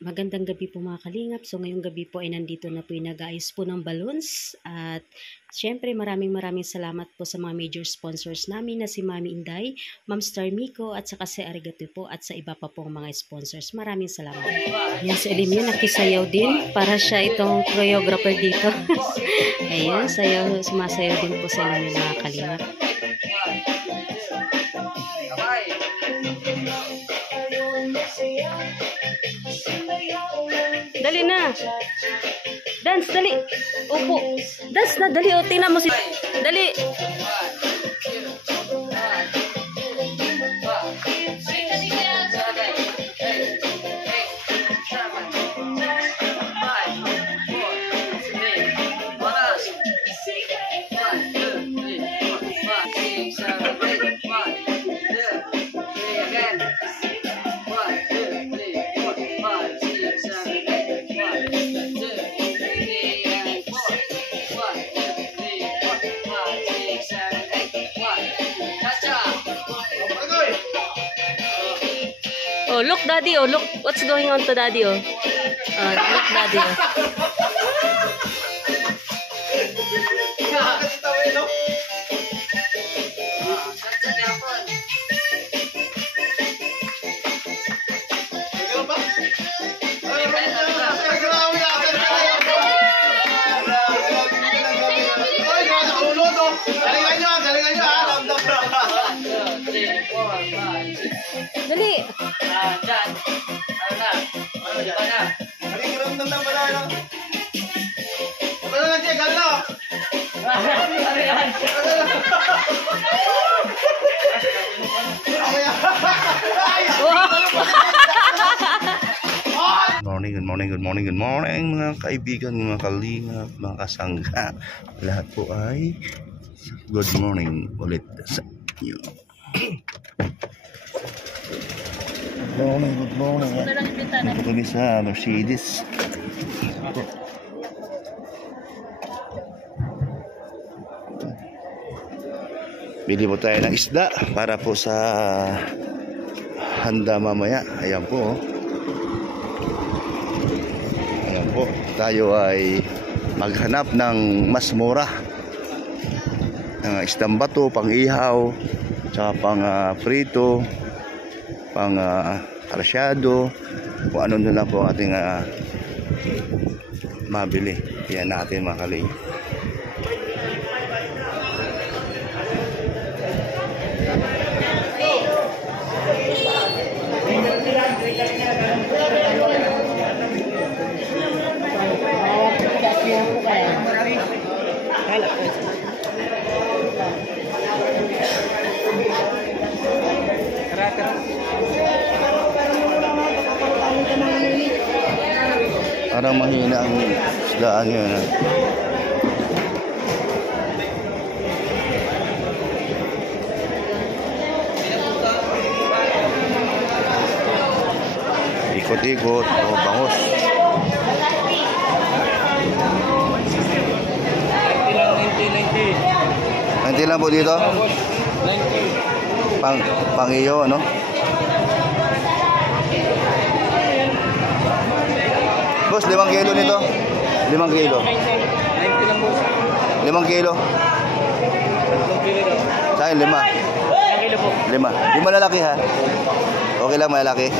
Magandang gabi po mga kalingap. So ngayong gabi po ay nandito na po yung nag-aayos po ng balloons. At syempre maraming salamat po sa mga major sponsors namin na si Mami Inday, Ma'am Star Miko at saka si Arigato po at sa iba pa pong mga sponsors. Maraming salamat. Yan si Elim yun, nakisayaw din para siya itong choreographer dito. Ayan, sumasayaw din po sa inyo mga kalingap. Dali na. Dance, dali. Upo. Dance na, dali. O, tingnan mo si... Dali. Oh, look, Daddy. Oh, look. What's going on to Daddy? Oh, look, Daddy. Oh. Dali. Dyan. Ano na? Ano na? Nalikiramdam na pala yun. Ano na, Jay? Gala! Ano yan? Good morning mga kaibigan, mga kalingap, mga kasangga. Lahat po ay good morning ulit sa inyo. Good morning. Ito kami sa Mercedes. Bili po tayo ng isda para po sa handa mamaya. Ayan po. Ayan po. Tayo ay maghanap ng mas mura. Isdang bato, pang ihaw, tsaka pang prito, pang karasyado, kung ano na lang po ating mabili. Yan natin mga kalingap. Parang mahina ang isdaan yun. Ikot-ikot o bangus. 90 lang po dito. Pang iyo, ano? Boss, 5 kilo nito. 5 kilo. 90 lang po. 5 kilo. 5 kilo daw. Sa akin, 5. 5 kilo po. 5. Di malalaki ha. Okay lang, malalaki.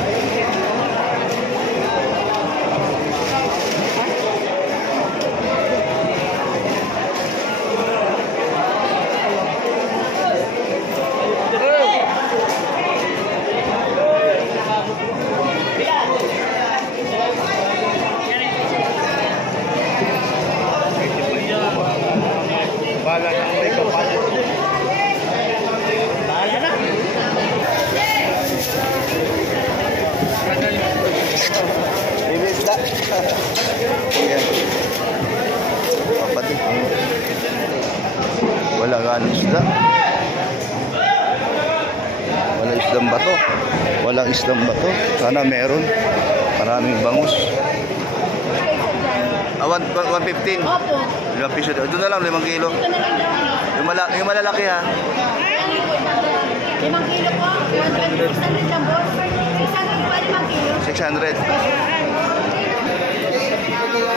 Wala nga isda. Wala isdang bato. Walang isdang bato. Sana meron. Maraming bangus. 115. Opo. 5 piso. Ito na lang 5 kilo. Yung malalaki ha. 5 kilo po. 600 lang boss. 600 po 5 kilo. 600. Lima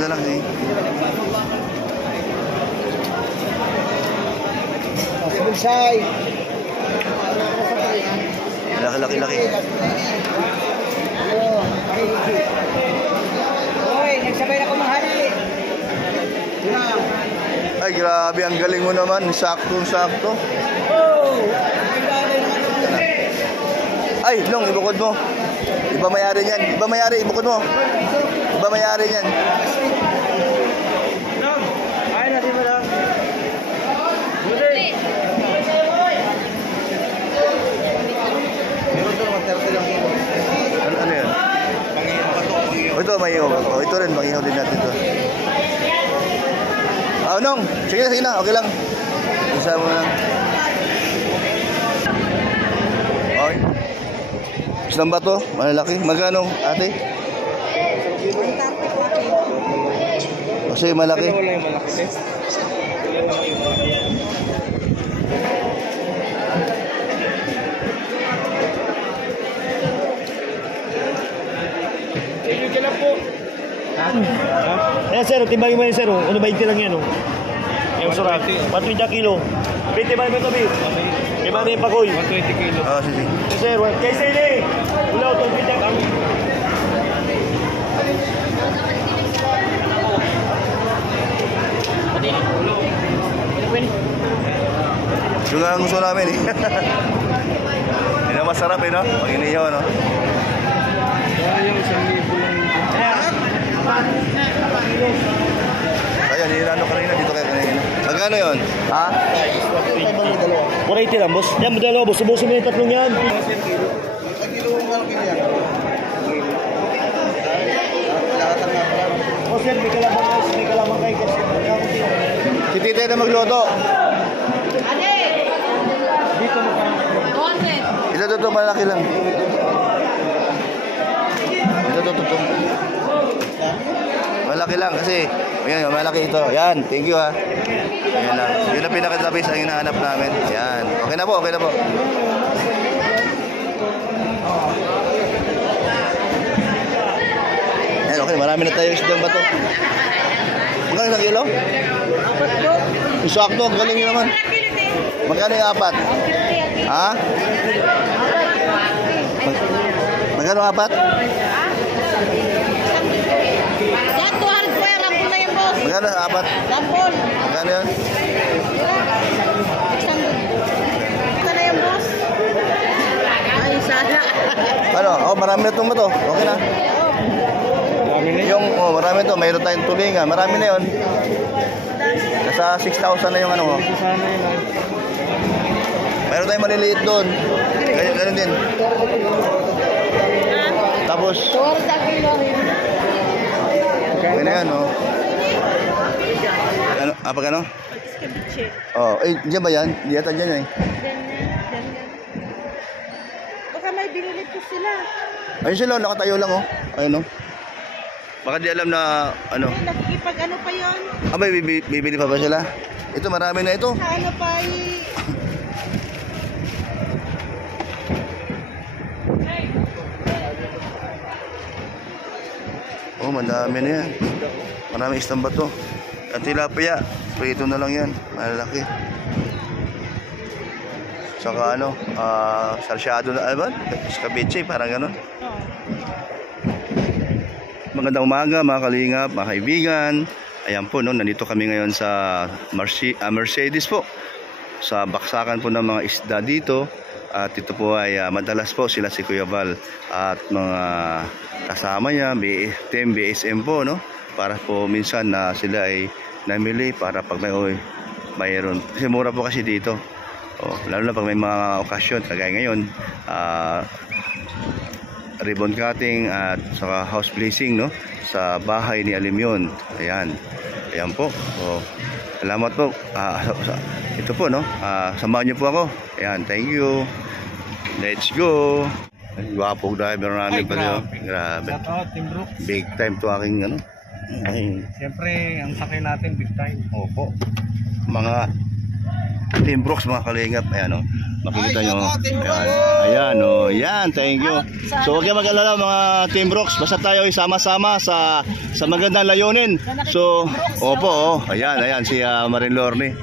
na lang eh. Bulsay. Laki. Hoy, nagsabay na kumahali. Ay, grabe, ang galing mo naman. Sakto. Ay, Long, ibukod mo. Iba mayari niyan. Ibukod mo. Iba mayari niyan. Ay, natin mo lang. Ano yan? Ito, mahihaw. Ito rin, mahihaw din natin ito. Nong. Sige na. Okay lang. Isa mo lang. Okay. Isang ba to? Malalaki. Magkano, ate? Kasi malaki. Ayan sir, timbangin mo yan sir. Ano 20 lang yan oh. Yung surat. 120 kilo. 20 ba yung tabi? May mami yung pakoy. 120 kilo. Oo, sige. Sir, kay Sili. Ulo, 120 kami. Yung nga ang gusto namin eh. Yun ang masarap eh, no? Pag inihaw, no? Ayan, ano kanina, dito kayo kanina. Magkano yun? Ha? 180 lang, boss. Yan, dalawa, boss. Subusin mo yung tatlong yan. Oh, sir, may kalabang kayo kasi. Si Tite na magluto. Ito, malaki lang. Ito. Malaki lang kasi, ayan, malaki ito. Yan, thank you ha. Ayan lang. Yun ang pinaka-tapis ang hinahanap namin. Yan. Okay na po. Yan, okay. Marami na tayo isdang bato. Magkano isang kilo? Sakto, galing nyo naman. Magkano yung 4? Ha? Magkano 4? Yan, 200 po yan. Rampol na yan, boss. Magkano 4? Rampol. Magkano yan? 600. Ito na yan, boss. Ay, sana. Ano? Marami na itong bato. Okay na. Marami to. Mayroon tayong tulingan. Marami na yun. Nasa 6,000 na yung ano. Mayroon tayong maliliit doon. Ganun din. Tapos, 200 kilo rin. okay na yan, oh. Ano? Pag ano? Diyan ba yan? Di yata dyan eh. Baka may binili po sila. Ayun sila, nakatayo lang, oh. Ayun, oh. Baka di alam na, ano. Nakikipag ano pa yun? Abay, bibili pa ba sila? Ito, marami na ito. Sa ano pa Oh, madami na yan. Maraming isang bato. At tilapia, prito na lang yan. Malalaki. Saka ano, sarsyado na, ano ba? Escabeche, parang gano'n. Magandang umaga mga kalingap, mga kaibigan. Ayan po, no, nandito kami ngayon sa Mercedes po. Sa baksakan po ng mga isda dito. At ito po ay madalas po sila si Kuya Val at mga kasama niya, team BSM po, no? Para po minsan na sila ay namili para pag mayroon. Kasi mura po kasi dito. Lalo na pag may mga okasyon, kagaya ngayon, ribbon cutting at saka house blazing, no? Sa bahay ni Alimyon. Ayan po. Salamat po. Ito po, no? Samahan niyo po ako. Ayan, thank you. Let's go. Gwapong driver namin pala. Grabe. Big time to aking ano. Ay, Siyempre, ang sakay natin big time. opo. Mga Team Brooks, mga kalingap. Ayan o. Makikita nyo. Ayan. Ayan o. Yan. Thank you. So huwag kayo mag-alala mga Team Brooks. Basta tayo sama-sama sa magandang layunin. So, opo. Ayan. Ayan. Si Marin Lorne.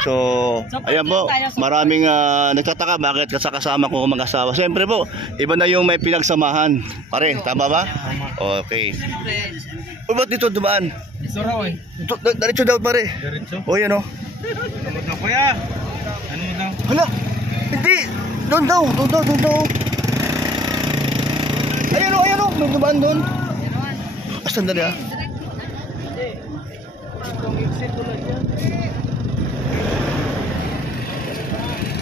So, ayan po. Maraming nagtataka bakit kasama ko mag-asawa. Siyempre po, iba na yung may pinagsamahan. Pare, tama ba? Okay. O ba't dito dumaan? Ito raw eh. Diretso daw pare. Diretso. O yan o. Tawag na kuya. Ano yun lang? Hala! Hindi! Doon daw! Ayan o! May dumaan doon. Sandali ah.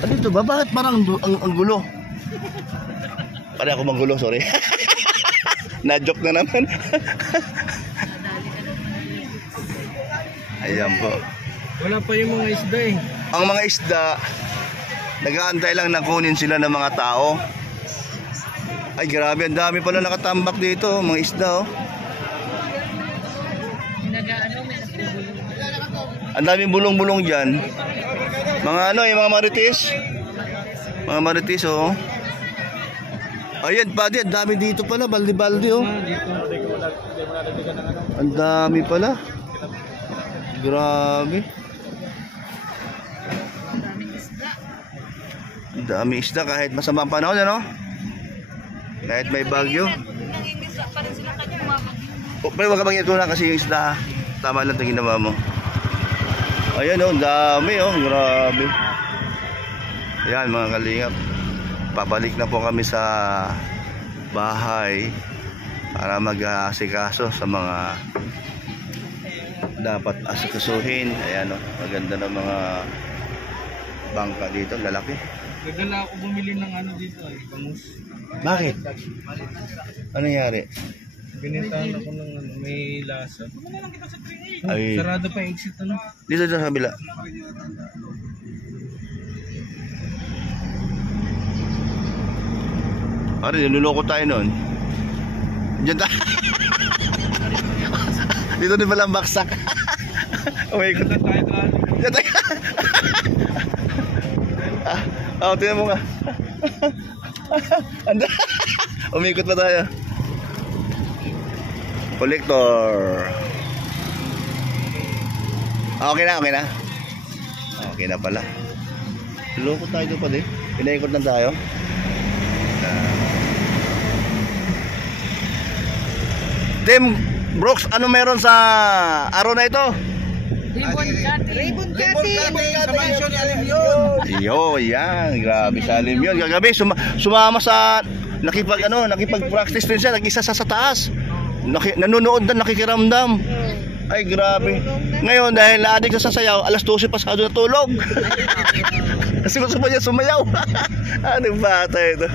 Ano ito ba? Bakit parang ang gulo? Pare ako manggulo, sorry. Na-joke na naman. Ayan po. Wala pa yung mga isda eh. Ang mga isda, nag-aantay lang na kunin sila ng mga tao. Ay grabe, ang dami pala nakatambak dito, mga isda oh. Ang daming bulong-bulong dyan. Mga ano, yung mga marites. Mga marites oh. Ayan pa din, ang dami dito pala, baldi-baldi oh. Ang dami pala. Grabe. Ang dami isda kahit masamang panahon ano? Kahit may bagyo. Pero wag ka bang ito na kasi yung isda. Tama lang 'tong ginawa mo. Ayan oh, ang dami oh, grabe. Ayan mga kalingap. Pabalik na po kami sa bahay para mag-aasikaso sa mga dapat asikasuhin. Ayan o, maganda ng mga bangka dito, lalaki. Nagdala ako bumili ng ano dito eh, bangus. Bakit? Ano nangyari? Binintahan ako ng ano, may lasa. Ay, Sarado pa yung exit ano. dito sa kabila. Pare, niloloko tayo nun. Diyan tayo. Dito din pala ang baksak. Oh my God. Tayo doon. Diyan tayo. Tingnan mo nga. Anda. Umikot pa tayo. Collector. Okay na, okay na. Okay na pala. Loko tayo doon pa din. Pinaikot na tayo. Tim Brooks, ano meron sa araw na ito? Ribbon cutting. Sa mansion ni Alim yun. Yo, yan, grabe sa alim yun. Kagabi sumama sa nakipag-practice din siya, nag-isa sa taas. Nanonood na, nakikiramdam. Ay, grabe. Ngayon, dahil na-addict sa sasayaw, alas 12 pasado na tulog. Kasi gusto pa niya sumayaw. Anong bata ito?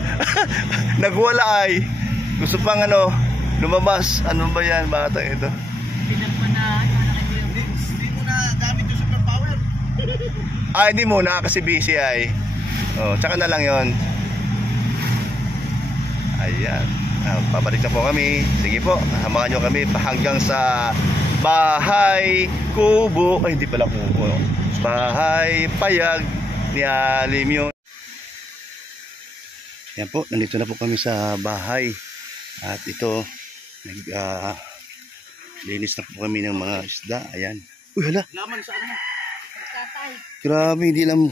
Nagwala ay. Gusto pang lumabas. Ano ba yan, bata ito? Hindi mo na gamit yung super power. Hindi muna kasi busy ay. Tsaka na lang yon. Ayan. Pabalik na po kami. Sige po, samahan nyo kami hanggang sa bahay kubo. Ay, hindi pala kubo. Bahay payag ni Alim yun. Yan po, nandito na po kami sa bahay. At ito, linis na po kami ng mga isda. Ayan. Uy, hala. Laman sa ano? Grabe, hindi lang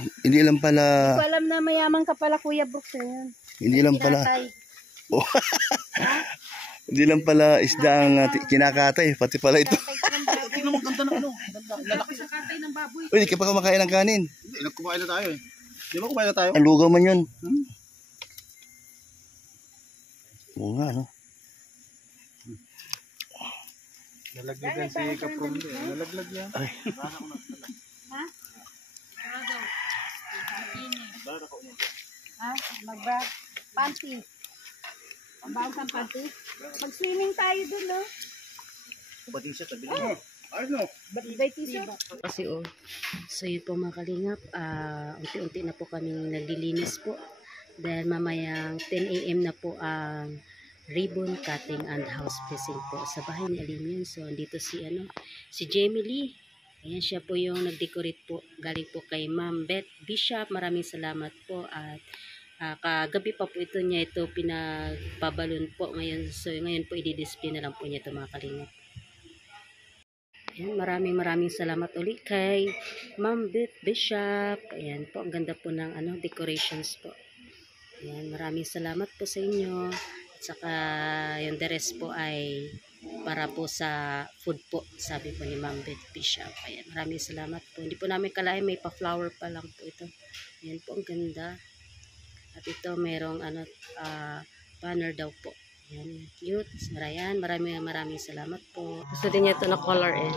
pala. Hindi ko alam na mayaman ka pala, Kuya Brooks. Yan. Hindi lang pala. Oh. Hindi lang pala isda ang kinakatay, pati pala ito. Tingnan mo, ganda na ano. Lalaki sa Katay ng baboy. Uy, hindi ka pa kumakain ng kanin. Hindi, nagkumain na tayo eh. Di ba kumain na tayo? Ang lugaw man yun. Oo nga, no? Nalaglagan si Kaprom. Nalaglag yan. Ay. Ha? Panty. Pambawang kang panty. Mag-swimming tayo dun, no? Ba't yung siya, tabi mo? Ayos no? Batibay t-shirt. Kasi so yun po mga kalingap, unti-unti na po kaming naglilinis po dahil mamayang 10 AM na po ang ribbon cutting and house blessing po sa bahay ni Aline yun. So andito si Jamie Lee. Ayan, siya po yung nag-decorate po. Galing po kay Ma'am Beth Bishop. Maraming salamat po. At kagabi pa po ito pinagpabalon po ngayon. So ngayon po i-display na lang po niya ito mga kalingap. Ayan, maraming salamat ulit kay Ma'am Beth Bishop. Ayan po, ang ganda po ng decorations po. Ayan, maraming salamat po sa inyo. At saka yung the rest po ay para po sa food po, sabi po ni Ma'am Beth Bishop. Ayan, maraming salamat po. Hindi po namin kalain, may pa-flower pa lang po ito. Ayan po, ang ganda. At ito merong banner daw po. Ayan, cute. Ayan, maraming salamat po. Gusto din niya ito na color eh.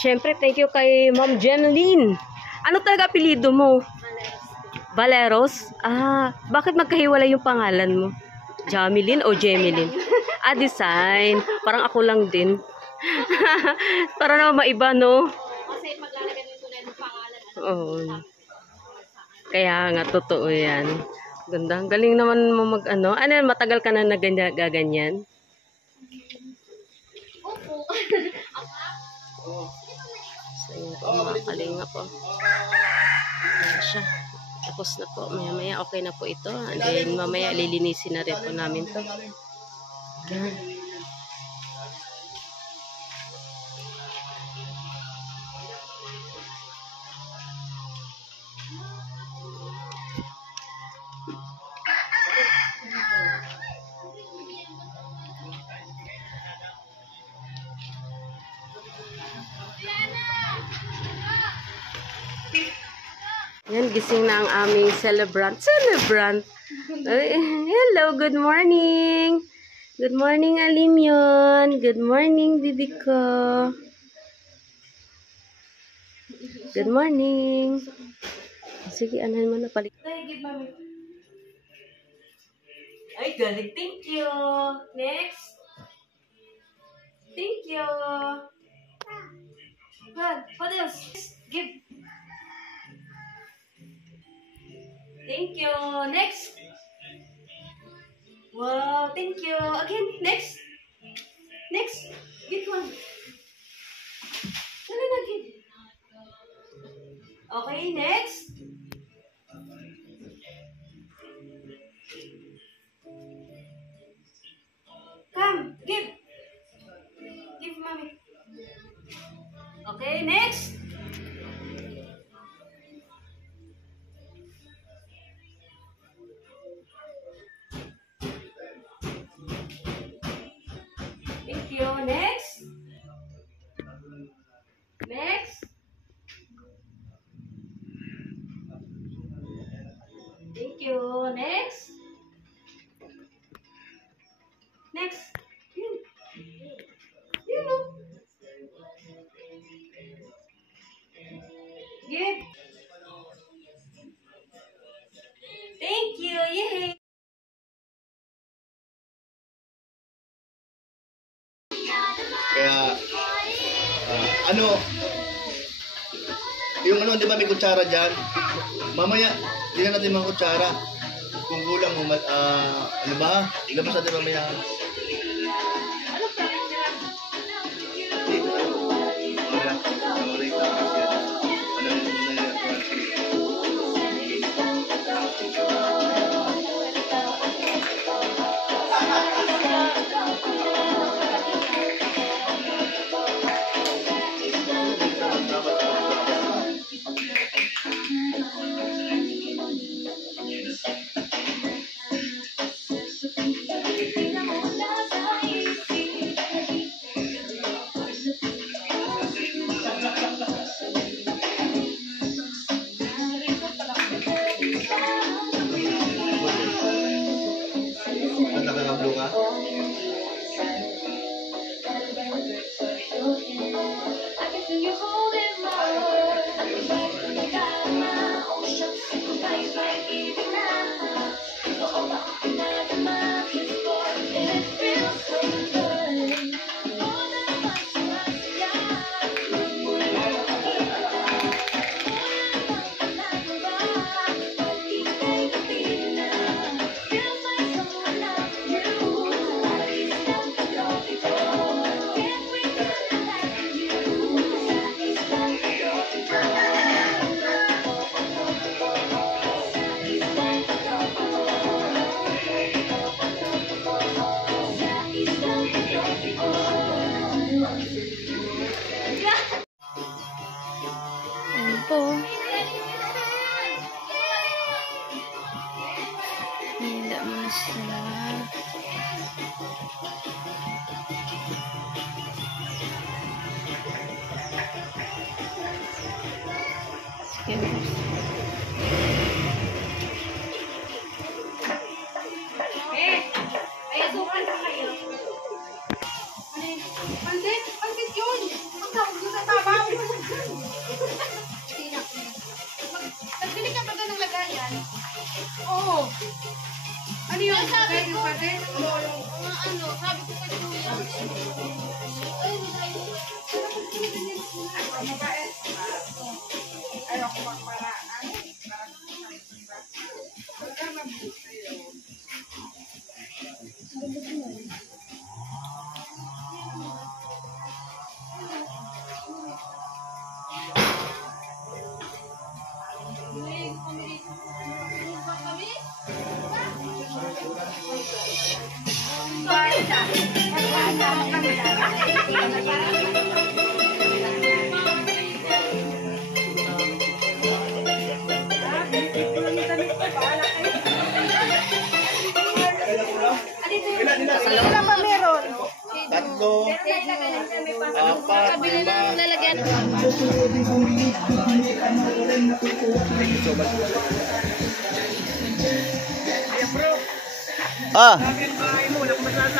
Siyempre, thank you kay Ma'am Jemeline. Ano talaga apelido mo? Valeros? Bakit magkahiwalay yung pangalan mo? Jameline o Jemeline? Design. Parang ako lang din. Para naman maiba, no? Kasi maglalagay mo na yung pangalan. Oo. Kaya nga, totoo yan. Ganda. Galing naman mo matagal ka na gaganyan? Opo. So, yun po, mga kalinga po. Ayan siya. Tapos na po. Maya okay na po ito. And then mamaya lilinisin na rin po namin to. Yan. Yan, gising na ang aming celebrant. Ay, hello, good morning. Good morning, Alimyon. Good morning, bibi ko. Good morning. Sige, anahin mo na palit. Ay, galing. Thank you. Next. Thank you. What else? Give. Thank you. Next. Wow, thank you. Again, next. Next. Get one. Dali na, get. Okay, next. Come, give. Give mommy. Okay, next. Thank you. Next. Next. Thank you. Next. Next. You know. Good. Thank you. Yay. Kaya, yung di ba may kutsara dyan? Mamaya, hindi na natin mga kutsara. Kung kulang mo, ilabas natin mamaya. po. Hila mo na sila. Pansit yun! Ang tawag doon sa tabaw! Nagbili ka ba doon ng lagayan? Oo. Ano yun? Sabi ko, pansit? Ano, sabi ko kay Kuya. Ay, ako magparaan. Ilan pa meron? 3, 4,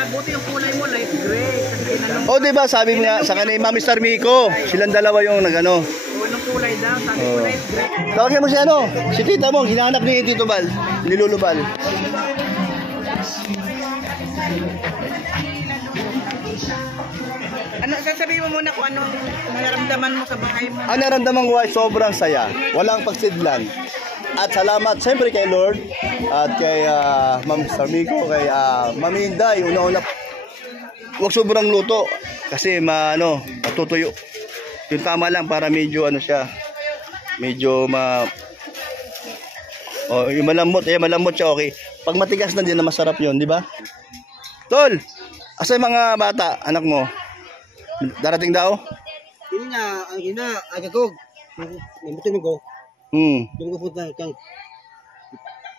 Buti yung kulay mo, light gray. O, di ba, sabi nga sa kanay Mami Star Miko, silang dalawa yung nagano. Anong kulay daw? Sabi ko light gray. Tawagin mo si ano, si tita mo, hinahanap ni Tito Bal, nilulubal. Ano, sasabihin mo muna kung anong naramdaman mo sa bahay mo. Ang naramdaman ko ay sobrang saya, walang pagsidlan. At salamat siyempre kay Lord at kay Ma'am Star Miko, kay Mami Inday, una-una. Huwag sobrang luto kasi matutuyo. Yung tama lang para medyo ano siya, medyo yung malambot siya, okay. Pag matigas na din na masarap yun, di ba? Tol, asa yung mga bata, anak mo? Darating daw? Hindi na, agagog. Nabutulog ko. Doon ko punta kang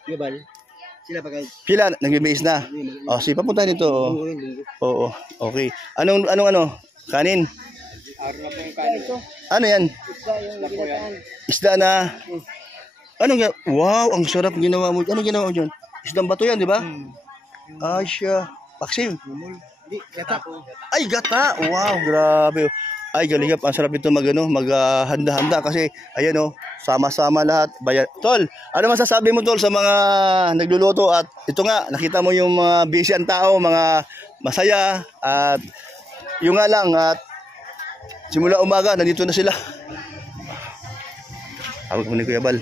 Gabal. Sila pa kayo. Sila, nagbe-base na. Oh, si papunta nito. Oo, okay. Anong kanin? Ano yan? Isda na. Wow, ang sarap ginawa mo. Ano ginawa mo dyan? Isdang bato yan, di ba? Ay, siya. Paksiw. Ay, gata. Wow, grabe. Ay, galingap, ang sarap ito maghanda-handa kasi ayan sama-sama lahat. Tol, ano masasabi mo tol sa mga nagluluto at ito nga, nakita mo yung mga busy ang tao, mga masaya at yung nga lang at simula umaga, nandito na sila. Tawag mo ni Kuya Bal.